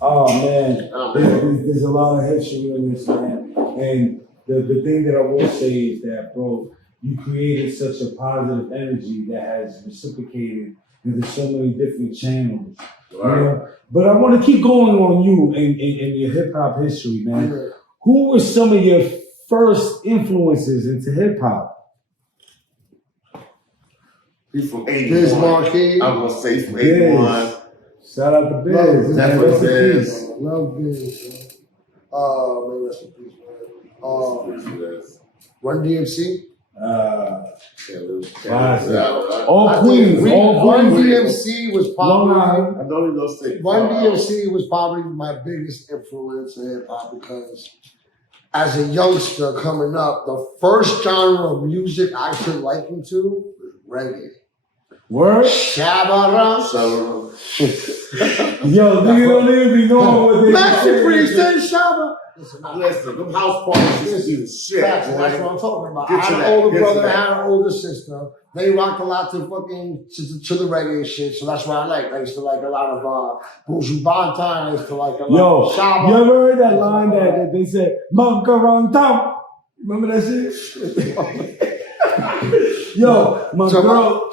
Oh man, there's a lot of history in this, man. And the thing that I will say is that, bro, you created such a positive energy that has reciprocated into so many different channels. Right. You know? But I want to keep going on you and your hip hop history, man. Yeah. Who were some of your first influences into hip hop? He's from 81. Biz Marquis. I'm going to say from 81. Shout out to Biz. Definitely Biz. Love Biz. May rest in peace, man. Run DMC. All Queens. Run DMC was probably. I know you're gonna say. Run DMC was probably my biggest influence in hip hop because as a youngster coming up, the first genre of music I took liking to was reggae. Word? Shabba. Yo, nigga don't even be knowing what they Master Priest and Shabba. Listen, them house parties used to be the shit. That's what I'm talking about. I had an older brother, I had an older sister. They rocked a lot to fucking to the reggae shit, so that's what I like. I used to like a lot of Buju Banton. I used to like a lot of Shabba. You ever heard that line that they said, Macaron Tom? Remember that shit? Yo, my girl.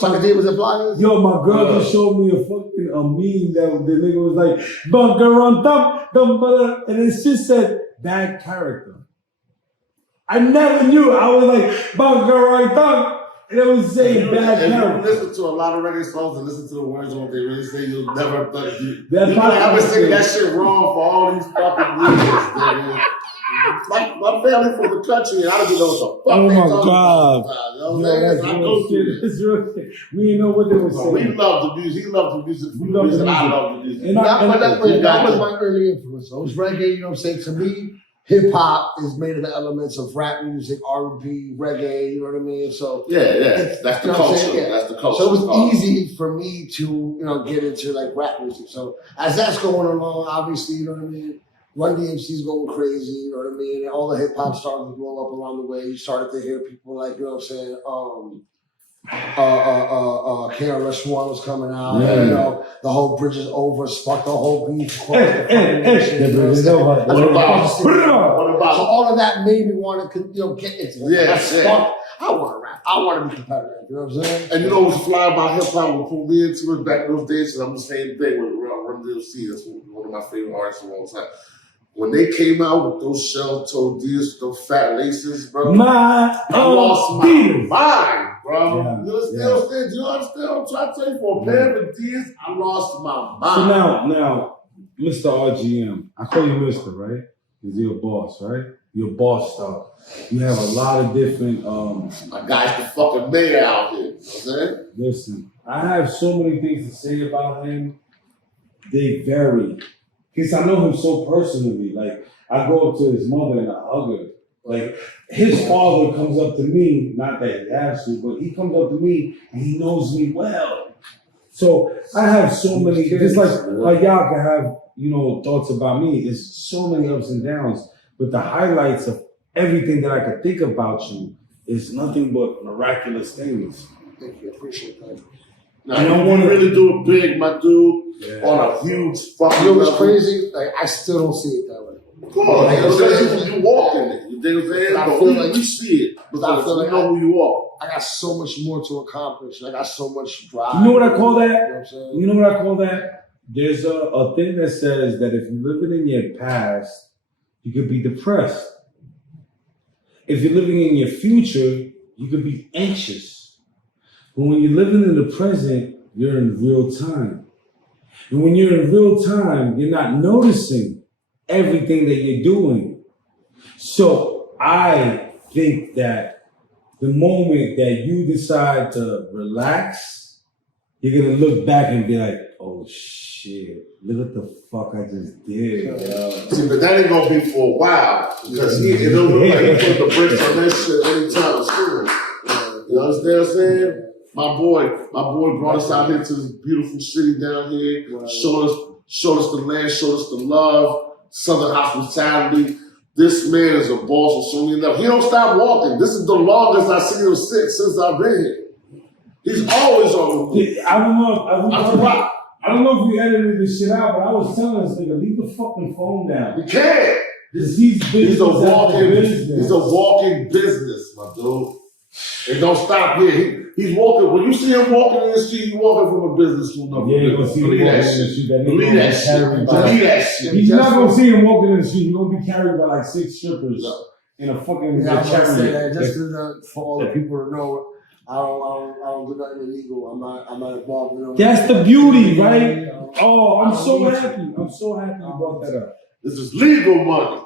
Yo, my girl just showed me a fucking meme that the nigga was like, Macaron Tom, and it just said, bad character. I never knew. I was like, Macaron Tom. And it was saying bad character. If you listen to a lot of reggae songs and listen to the words on what they really say, you'll never think I've been singing that shit wrong for all these fucking years, nigga. My family from the country, and I don't even know what the fuck they talking about. You know what I'm saying? I go through this. It's real shit. We didn't know what they were saying. We love the music. He loved the music. I love the music. That was my early influence. So it was reggae, you know what I'm saying? To me, hip hop is made of the elements of rap music, R&B, reggae, you know what I mean? So that's the culture. Yeah. That's the culture. So it was easy for me to, get into like rap music. So as that's going along, obviously, you know what I mean? Run DMC's going crazy, you know what I mean? And all the hip hop started to blow up around the way. You started to hear people like, you know what I'm saying? KRS One was coming out. Yeah. And, the whole Bridge is Over sparked the whole beef. The Bridge is over. So all of that made me want to, get into it. I want to rap. I want to be competitive. You know what I'm saying? And you know what's fly about hip hop? What pulled me into it back in those days, and I'm the same thing with Run DMC. That's one of my favorite artists of all time. When they came out with those shell-toe deals, those fat laces, bro, I lost my mind, bro. You understand? You understand? I'm trying to tell you, for a pair of Adidas, I lost my mind. So now, Mr. RGM, I call you Mr., right? Because you're a boss, right? You're a boss stuff. You have a lot of different. My guy's the fucking mayor out here. You know what I'm saying? Listen, I have so many things to say about him. They vary. Because I know him so personally. Like, I go up to his mother and I hug her. Like, his father comes up to me, not that he has to, but he comes up to me and he knows me well. So I have so many, just like y'all can have, thoughts about me. There's so many ups and downs, but the highlights of everything that I could think about you is nothing but miraculous things. Thank you. Appreciate that. Now, you want to really do it big, my dude, on a huge fucking You know what's crazy? Like, I still don't see it that way. Of course, because you walk in it. You dig what I'm saying? I feel like we see it because I feel like we know who you are. I got so much more to accomplish. I got so much drive. You know what I call that? You know what I'm saying? You know what I call that? There's a thing that says that if you're living in your past, you could be depressed. If you're living in your future, you could be anxious. But when you're living in the present, you're in real time. And when you're in real time, you're not noticing everything that you're doing. So I think that the moment that you decide to relax, you're going to look back and be like, oh shit, look what the fuck I just did. See, but that ain't going to be for a while because it don't look like he put the bricks on that shit anytime soon. You understand what I'm saying? My boy brought us out here to this beautiful city down here, showed us the land, showed us the love, Southern hospitality. This man is a boss on so many levels. He don't stop walking. This is the longest I've seen him sit since I've been here. He's always on the move. I don't know if we edited this shit out, but I was telling this nigga, leave the fucking phone down. You can't. He's a walking business, my dude. And don't stop here. He's walking. When you see him walking in the street, he's walking from a business to another. Yeah, you're going to see him walking in the street. Believe that shit. He's not going to see him walking in the street. He's going to be carried by like 6 strippers in a fucking chariot. Just for all the people to know, I don't do nothing illegal. I'm not involved in it. That's the beauty, right? Oh, I'm so happy. I'm so happy you brought that up. This is legal money.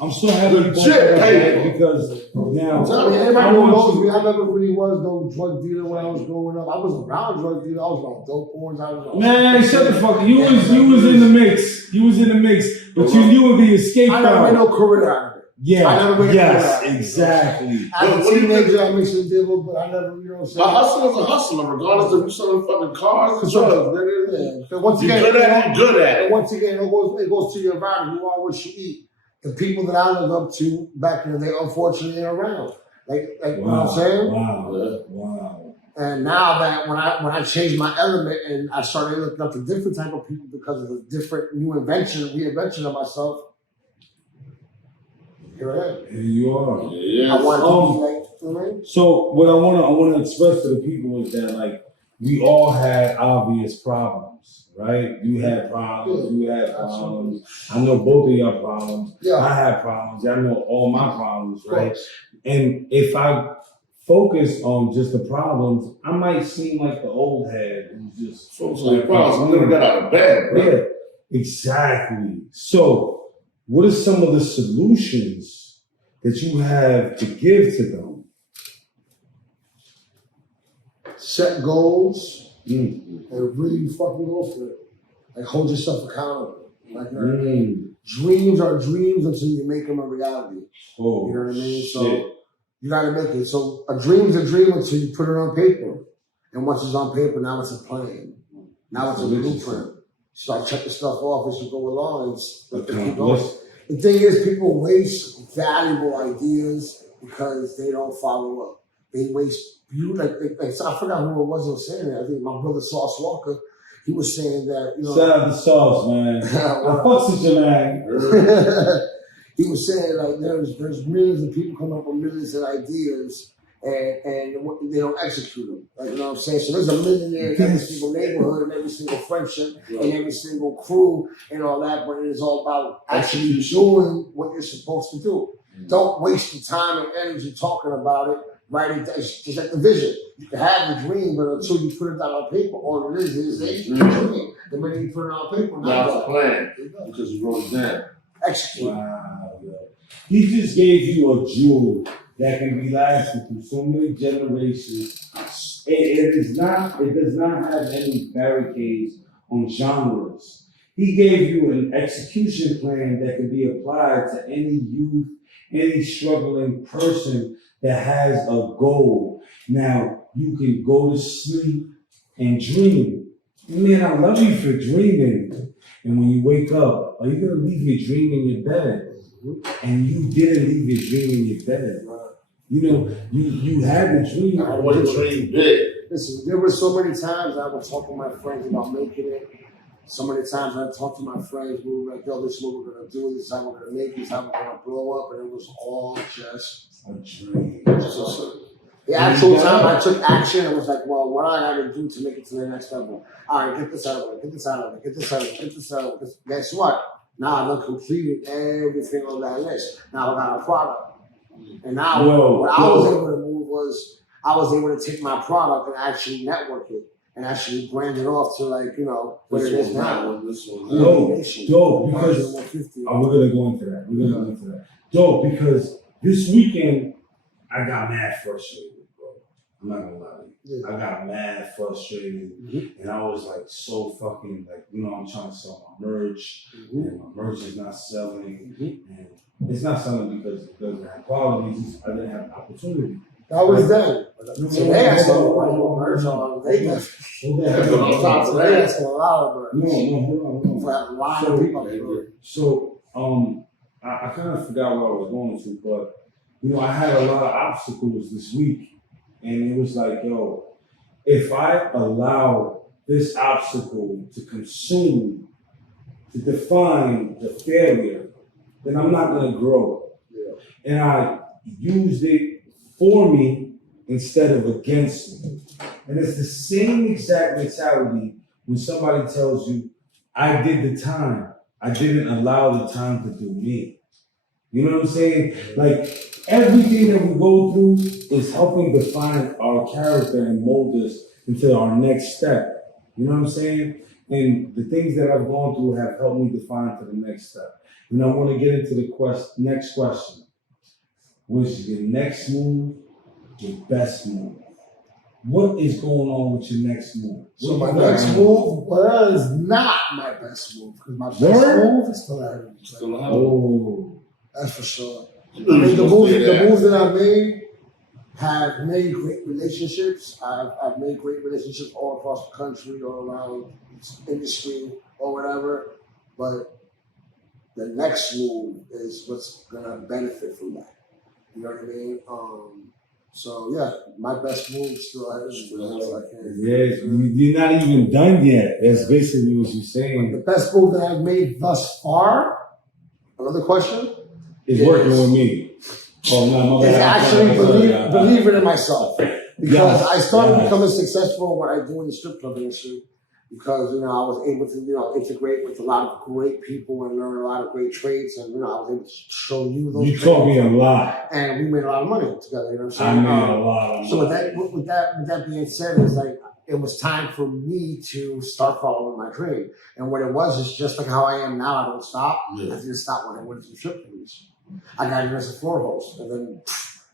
I'm so happy you brought Legit that up, paper. man, because now I mean, everybody knows me. I never really was no drug dealer when I was growing up. I was around drug dealers. I was around dope boys. I was around. Man, shut the fuck up. You was in the mix. You was in the mix. But you knew the escape I never route. made no career out of it. Yeah. I never made a career out of it. Exactly. As a teenager, I made some deals, but I never, you know what I'm saying? A hustler is a hustler, regardless if you're selling fucking cars or drugs, nigga. Yeah. So once You again, good at it, you good at and it. once again, it goes to your environment. You are what you eat. The people that I lived up to back in the day, unfortunately, are around. Like you know what I'm saying? Wow. And now that when I changed my element and I started looking up to different type of people because of the different new reinvention of myself, here I am. Here you are. Yeah. I want to be like, you know what I mean? So what I wanna express to the people is that like we all had obvious problems, right? You had problems, you had problems. I know both of your problems. Yeah. I had problems. I know all my problems, right? And if I focus on just the problems, I might seem like the old head who's just Folks like problems. I never got out of bed, bro. yeah, exactly. So what are some of the solutions that you have to give to them? Set goals Mm. and really fucking go for it. Like hold yourself accountable. Like you know what I mean? Mm. Dreams are dreams until you make them a reality. Oh, You know what I mean? shit. So you gotta make it. So a dream's a dream until you put it on paper. And once it's on paper, now it's a plan. Now it's a blueprint. Start checking stuff off as you go along. And keep going. The thing is, people waste valuable ideas because they don't follow up. They waste so I forgot who it was that was saying that. I think my brother Sauce Walker, he was saying that, you know. Shout out to Sauce, man. I fucks with you, man. He was saying like there's millions of people coming up with millions of ideas and they don't execute them. Like, you know what I'm saying? So there's a millionaire in every single neighborhood and every single friendship and every single crew and all that, but it is all about actually doing what you're supposed to do. Don't waste your time and energy talking about it. Right, it's just like the vision. You can have the dream, but until you put it down on paper, all it is a dream. The minute you put it on paper, Now it's a plan because you wrote it down. Execute. Wow, yo. He just gave you a jewel that can be lasting through so many generations. It does not have any barricades on genres. He gave you an execution plan that can be applied to any youth, any struggling person that has a goal. Now, you can go to sleep and dream. Man, I love you for dreaming. And when you wake up, are you going to leave your dream in your bed? And you didn't leave your dream in your bed. You know, you had the dream. I want to dream big. Listen, there were so many times I would talk to my friends about making it. So many times I talked to my friends who were like, yo, this is what we're going to do. This is how we're going to make it. This is how we're going to blow up. And it was all just A dream. the actual time I took action, it was like, well, what I got to do to make it to the next level? All right, get this out of it, get this out of it, get this out of it, get this out of it. Guess what? Now I've completed everything on that list. Now I got a product. And now what I was able to move was I was able to take my product and actually network it and actually brand it off to like, you know, what it is now. Dope, because we're going to go into that. Dope, because this weekend, I got mad frustrated, bro. I'm not gonna lie to you. I got mad frustrated, and I was like so fucking like, you know, I'm trying to sell my merch, and my merch is not selling, and it's not selling because it doesn't have quality. It's just I didn't have opportunity. That was then. Today I saw more merch on. They got today I saw a lot of merch. Hold on. For a lot of people. So I kind of forgot where I was going to, but you know, I had a lot of obstacles this week, and it was like, yo, if I allow this obstacle to consume, to define the failure, then I'm not gonna grow. Yeah. And I used it for me instead of against me. And it's the same exact mentality when somebody tells you, I did the time. I didn't allow the time to do me. You know what I'm saying? Like, everything that we go through is helping define our character and mold us into our next step. You know what I'm saying? And the things that I've gone through have helped me define to the next step. And I want to get into the next question. What's your next move, your best move? What is going on with your next move? So my next move was not my best move, because my best move is still ahead of me. Oh, that's for sure. I mean, the moves that I made have made great relationships. I've made great relationships all across the country, all around industry or whatever. But the next move is what's gonna benefit from that. You know what I mean? So yeah, my best move is still ahead of me. Yes, you're not even done yet. That's basically what you're saying. The best move that I've made thus far. Another question is working with me. Oh no, is actually believing in myself, because I started becoming successful in what I do in the strip club industry. Because I was able to integrate with a lot of great people and learn a lot of great trades, and I was able to show you those. You taught me a lot, and we made a lot of money together. You know what I'm saying? I made a lot. So with that being said, it's like it was time for me to start following my dream. And what it was is just like how I am now. I don't stop. Yeah. I didn't stop when I went to the strip clubs. I got in as a floor host, and then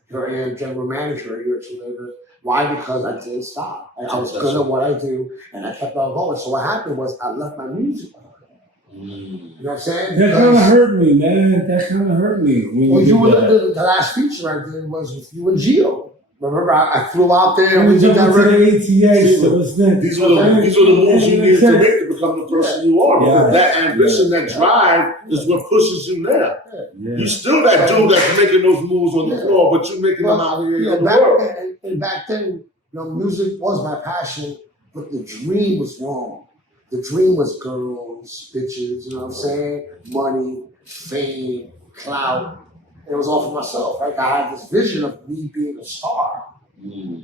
here I am, general manager a year or two later. Why? Because I didn't stop. I was good at what I do, and I kept on going. So what happened was I left my music behind. You know what I'm saying? That kind of hurt me, man. That kind of hurt me. Well, the last feature I did was with you and Gio. Remember, I flew out there and we did that record. These are the moves you need to make to become the person you are. Because that ambition, that drive is what pushes you now. Yeah. You're still that dude that's making those moves on the floor, but you're making them out here in the world. And back then, music was my passion, but the dream was wrong. The dream was girls, bitches, you know what I'm saying? Money, fame, clout. And it was all for myself. Like I had this vision of me being a star.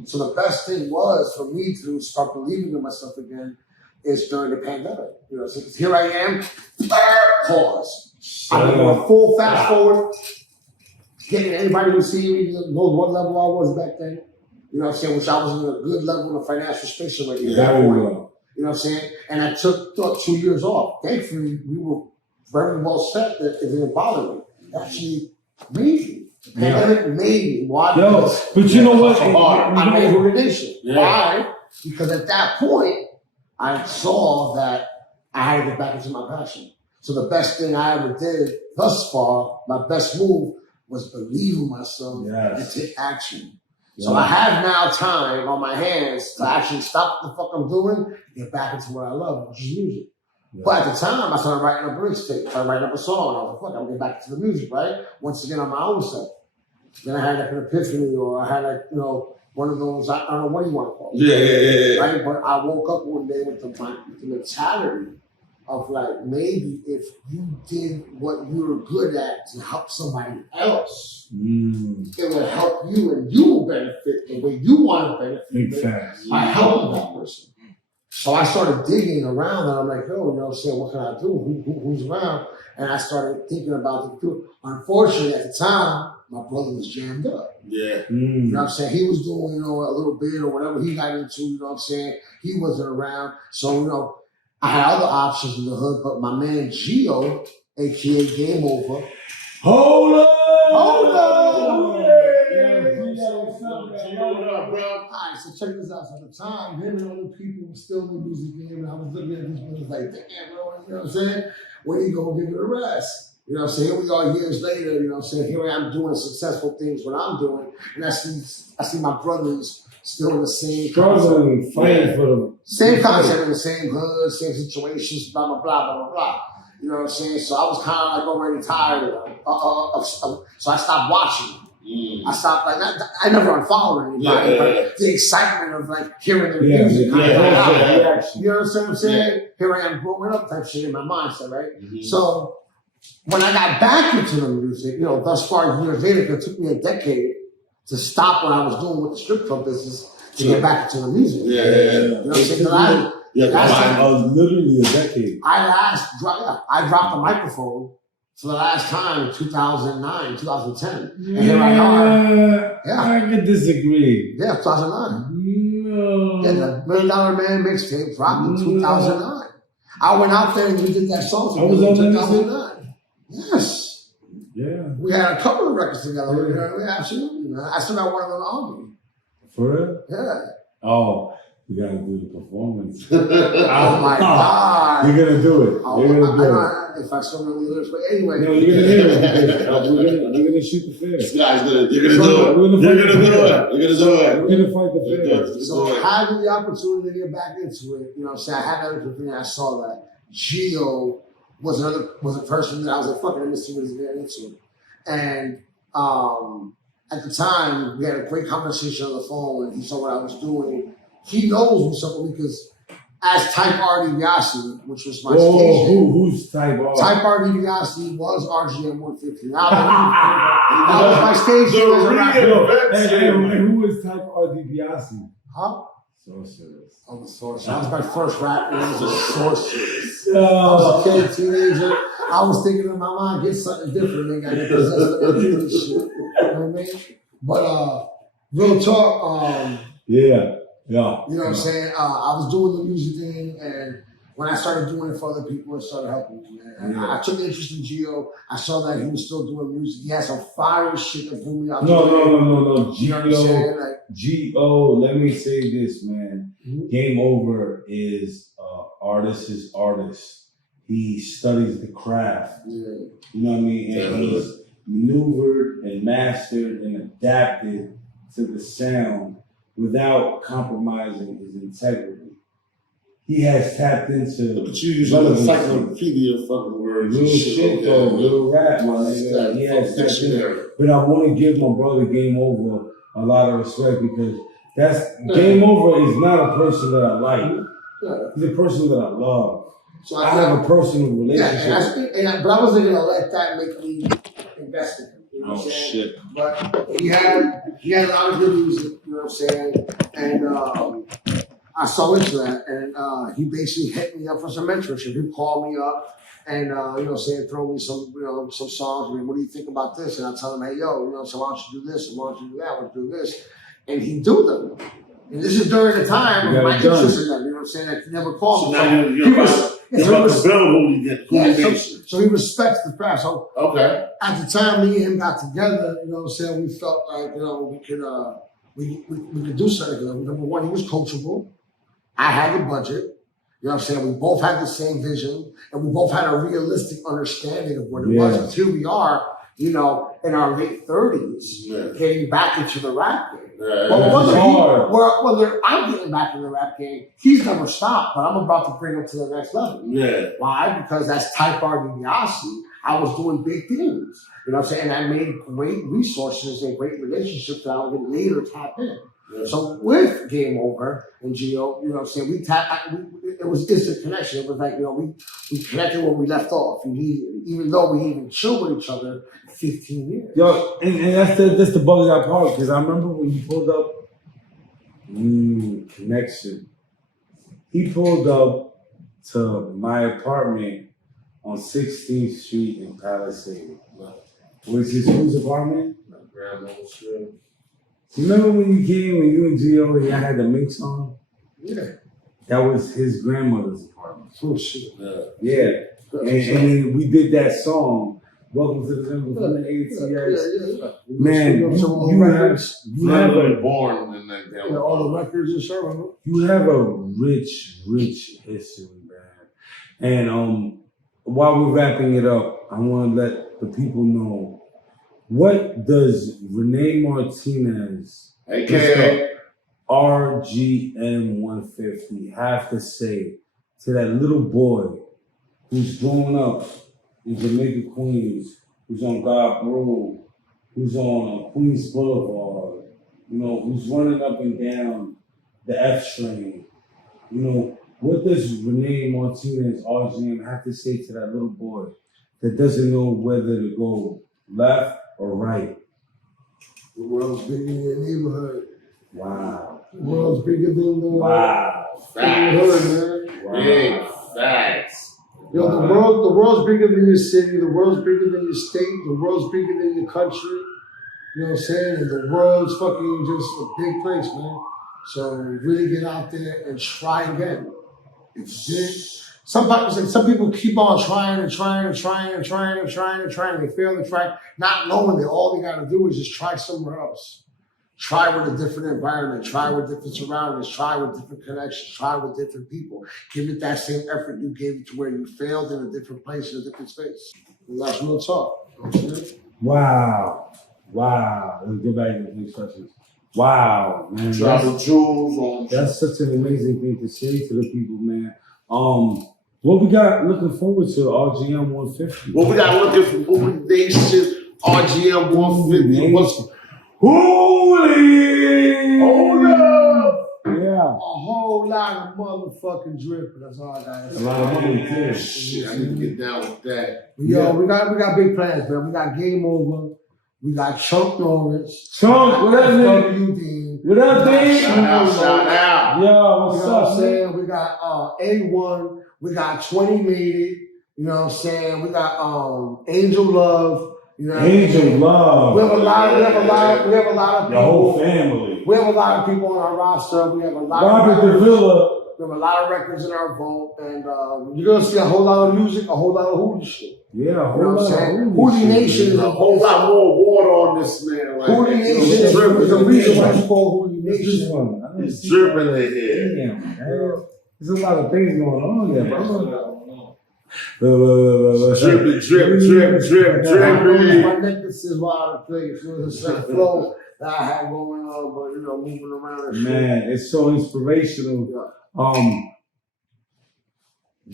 So the best thing was for me to start believing in myself again is during the pandemic. So here I am, pause. I'm doing a full fast forward. Getting anybody who see me knows what level I was back then. You know what I'm saying? Which I was in a good level in the financial space already at that point. You know what I'm saying? And I took 2 years off. Thankfully, we were very well set that it didn't bother me. Actually, made me. Pandemic made me. Why? But you know what? I made organization. Why? Because at that point, I saw that I had to get back into my passion. So the best thing I ever did thus far, my best move, was believe in myself and take action. So I have now time on my hands to actually stop what the fuck I'm doing and get back into what I love, which is music. But at the time, I started writing a bridge tape. I started writing up a song. I was like, fuck, I'm getting back into the music, right? Once again, on my own self. Then I had like an epiphany, or I had one of those, I don't know, what do you want to call it? Yeah. Right? But I woke up one day with the mentality of like, maybe if you did what you were good at to help somebody else, it will help you, and you will benefit the way you want to benefit by helping that person. So I started digging around, and I'm like, yo, you know what I'm saying, what can I do? Who's around? And I started thinking about it. Unfortunately, at the time, my brother was jammed up. Yeah. You know what I'm saying? He was doing, a little bit or whatever he got into, you know what I'm saying? He wasn't around. So, I had other options in the hood, but my man Gio, aka Game Over. Hold up! Alright, so check this out. So at the time, him and other people were still in the music game, and I was looking at this and was like, damn, bro, you know what I'm saying? When are you gonna give it a rest? You know what I'm saying? Here we are years later, you know what I'm saying? Here I am doing successful things, what I'm doing, and I see my brothers still in the same struggling, fighting for them. Same concept in the same hood, same situations, blah, blah, blah, blah, blah, blah. You know what I'm saying? So I was kind of like already tired of so I stopped watching. I stopped, I never unfollowed anybody, but the excitement of hearing their music. You know what I'm saying? Here I am growing up type shit in my mindset, right? So when I got back into the music, thus far years later, it took me a decade to stop what I was doing with the strip club business to get back into the music. You know what I'm saying? I was literally a decade. I dropped the microphone for the last time in 2009, 2010. And here I are. I could disagree. 2009. No. The $1 Million Man mixtape dropped in 2009. I went out there and we did that song I was on together in that 2009. Yes. Yeah. We had a couple of records together. You know what I mean? Absolutely, man. I still got one of them on me. For real? Yeah. Oh, you gotta do the performance. Oh my God. You're gonna do it. You're gonna do it. If I still remember the lyrics, but anyway. No, you're gonna hear it. We're gonna shoot the fair. This guy's gonna, you're gonna do it. You're gonna do it. You're gonna do it. We're gonna fight the fair. So having the opportunity to get back into it, you know what I'm saying? I had that opportunity, I saw that. Gio was a person that I was like, fucking, let me see what he's getting into. And at the time, we had a great conversation on the phone, and he saw what I was doing. He knows what's up with me because as Type R DiBiase, which was my stage name. Who's Type R? Type R DiBiase was RGM 150. Now that was my stage name as a rapper. And who was Type R DiBiase? Huh? Sorceress. I was Sorceress. That was my first rap. It was a Sorceress. I was a kid, teenager. I was thinking in my mind, get something different. They got to get possessed with this shit. You know what I mean? But real talk. Yeah. You know what I'm saying? I was doing the music thing, and when I started doing it for other people, it started helping me, man. Yeah. I took interest in Gio. I saw that he was still doing music. He had some fire shit that blew me out. No. You know what I'm saying? Like, G.O., let me say this, man. Mm-hmm. Game Over is artist's artist. He studies the craft. yeah. You know what I mean? And he's maneuvered and mastered and adapted to the sound without compromising his integrity. He has tapped into. But you use an encyclopedia fucking words. Little shit though, little rap, my nigga. He has tapped into. But I want to give my brother Game Over a lot of respect because Game Over is not a person that I like. He's a person that I love. So I have a personal relationship. But I wasn't gonna let that make me invest in him. You know what I'm saying? Shit. But he had a lot of good music, you know what I'm saying? And I saw into that, and he basically hit me up for some mentorship. He called me up and you know what I'm saying, throw me some songs. I mean, what do you think about this? And I tell him, hey, yo, you know, so why don't you do this? And why don't you do that? Why don't you do this? And he'd do them. And this is during the time of my interest in them, you know what I'm saying? That he never called me. So now you're about to build Hoolie. So he respects the craft. So okay. at the time me and him got together, you know what I'm saying, we felt like, you know, we could do something together. Number one, he was coachable. I had the budget. You know what I'm saying? We both had the same vision, and we both had a realistic understanding of what it was. Until we are, you know, in our late 30s, getting back into the rap game. Whether I'm getting back in the rap game, he's never stopped, but I'm about to bring him to the next level. Yeah. Why? Because that's Type R DiBiase. I was doing big things. You know what I'm saying? And I made great resources and great relationships that I would later tap in. Yeah. So with Game Over and Gio, you know what I'm saying, it was instant connection. It was like, you know, we connected when we left off. Even though we even chilled with each other 15 years. Yo, and that's the bug out part, because I remember when you pulled up connection. He pulled up to my apartment on 16th Street in Palisade. Was his whose apartment? My grandma's room. Remember when you came, when you and Gio and y'all had the mix on? Yeah. That was his grandmother's apartment. Oh, shit. Yeah. And we did that song, Welcome to the Jungle from the ATS. Man, you have born in that all the records and stuff. You have a rich history, man. And while we're wrapping it up, I want to let the people know, what does Renee Martinez, aka RGM 150, have to say to that little boy who's growing up in Jamaica, Queens, who's on God Road, who's on Queens Boulevard, you know, who's running up and down the F train? You know, what does Renee Martinez, RGM, have to say to that little boy that doesn't know whether to go left or right? The world's bigger than your neighborhood. Wow. The world's bigger than the Facts. neighborhood, man. Wow. Big facts. Yo, the world's bigger than your city. The world's bigger than your state. The world's bigger than your country. You know what I'm saying? And the world's fucking just a big place, man. So really get out there and try again. If you did, Some people keep on trying and trying and trying and trying and trying and trying. They fail and try, not knowing that all they got to do is just try somewhere else. Try with a different environment. Try with different surroundings. Try with different connections. Try with different people. Give it that same effort you gave it to where you failed in a different place, in a different space. And that's real talk. You know what I'm saying? Wow. Wow. Let's go back to these questions. Wow, man. Dropping jewels on. That's such an amazing thing to say to the people, man. What we got looking forward to RGM 150? What we got looking for Hoolie Nation, RGM 150. What's Hoolie! Hold up! Yeah. A whole lot of motherfucking drip. That's all I got. A lot of money, too. Shit, I need to get down with that. Yo, we got big plans, man. We got Game Over. We got Chunk Norris. Chunk, what up, nigga? FWD. What up, Dean? Shout out. Yo, what's You know what up, I'm saying? We got A1. We got 20 Made It. You know what I'm saying? We got Angel Love. You know what Angel I mean? Love. We have a lot of The people. whole family. We have a lot of people on our roster. We have a lot Robert of records. DeVilla. We have a lot of records in our vault, and you're gonna see a whole lot of music, a whole lot of Hoolie shit. Yeah, a You know whole what I'm lot saying? of Hoolie shit, Nation is man. A whole lot more water on this man. Like, Hoolie Nation is the reason why it's called Hoolie This is Nation. one. I didn't It's see dripping in that. here. Damn, man. There's a lot of things going on there, bro. Dripping, dripping. My necklace is wild to play. It was a certain flow that I had going on, but you know, moving around and shit. Man, it's so inspirational.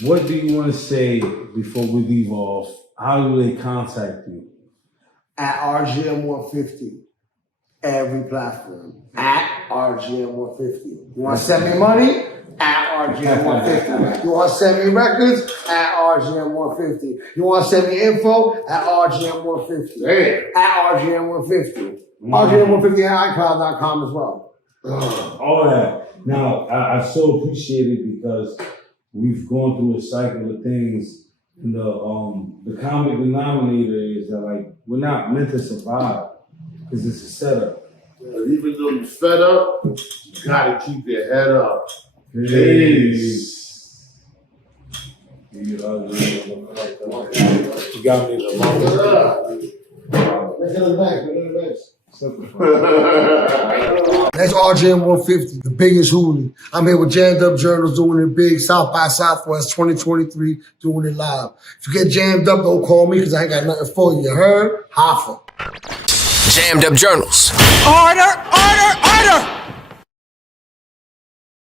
What do you want to say before we leave off? How do they contact you? At RGM 150, every platform. At RGM 150. You want to send me money? At RGM 150. You want to send me records? At RGM 150. You want to send me info? At RGM 150. Damn. At RGM 150. RGM 150 at iCloud.com as well. All that. Now, I so appreciate it because we've gone through a cycle of things. And the common denominator is that, like, we're not meant to survive because it's a setup. Even though you're fed up, you gotta keep your head up. Peace. You got me the That's RGM 150, the biggest Hoolie. I'm here with Jammed Up Journals doing it big, South by Southwest 2023, doing it live. If you get jammed up, don't call me because I ain't got nothing for you. You heard? Hoffa. Jammed Up Journals. Order, order, order!